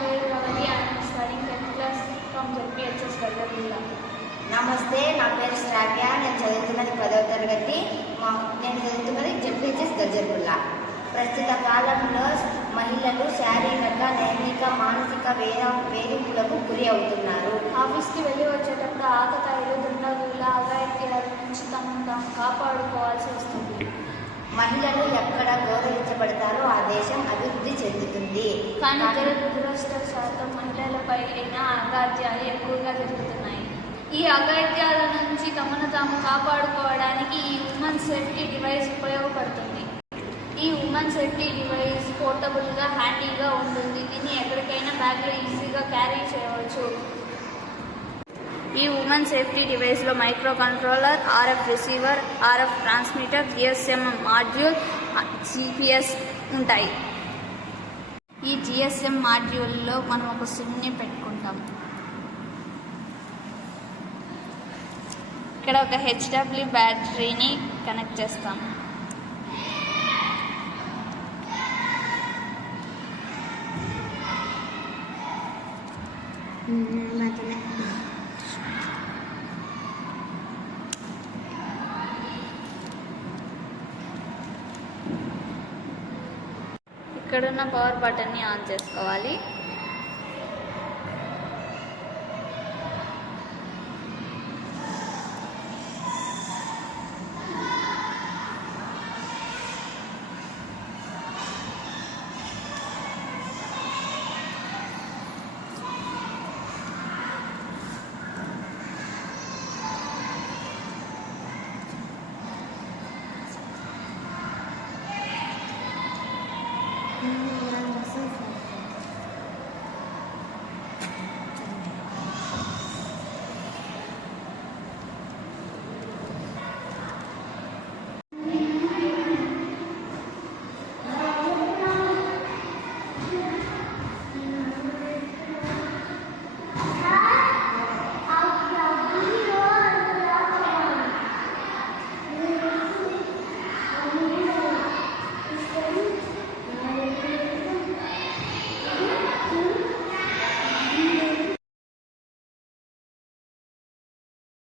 పేరు Ravali. I'm studying 10th class from ZPHS Gajargulla. నమస్తే, నా పేరు శ్రావ్య. నేను చదువుతున్నది 10వ తరగతి. నేను చదువుతున్నది జెడ్పీహెచ్ఎస్ గజర్గుల్లా. ప్రస్తుత కాలంలో మహిళలు శారీరక, లైంగిక, మానసిక వేధింపులకు గురి అవుతున్నారు. ఆఫీస్కి వెళ్ళి వచ్చేటప్పుడు ఆకతాయిలు, దుండగుల అఘాయిత్యాల నుంచి తమను తాము కాపాడుకోవాల్సి వస్తుంది. మహిళలు ఎక్కడ గౌరవించబడతారో ఆ దేశం అభివృద్ధి చెందుతుంది. కానీ దురదృష్టవశాతం మహిళలపై అఘాయిత్యాలు ఎక్కువగా జరుగుతున్నాయి. ఈ అఘాయిత్యాల నుంచి తమను తాము కాపాడుకోవడానికి ఈ ఉమెన్ సేఫ్టీ డివైస్ ఉపయోగపడుతుంది. ఈ ఉమెన్ సేఫ్టీ డివైస్ పోర్టబుల్గా, హ్యాండీగా ఉంటుంది. దీన్ని ఎక్కడికైనా బ్యాగ్లో ఈజీగా క్యారీ చేయవచ్చు. ఈ ఉమెన్ సేఫ్టీ డివైస్లో micro controller, RF receiver, RF transmitter, GSM module, GPS ఉంటాయి. ఈ జిఎస్ఎం మాడ్యూల్లో మనం ఒక సిమ్ని పెట్టుకుంటాం. ఇక్కడ ఒక హెచ్డబ్ల్యూ బ్యాటరీని కనెక్ట్ చేస్తాం. ఇక్కడున్న పవర్ బటన్ని ఆన్ చేసుకోవాలి.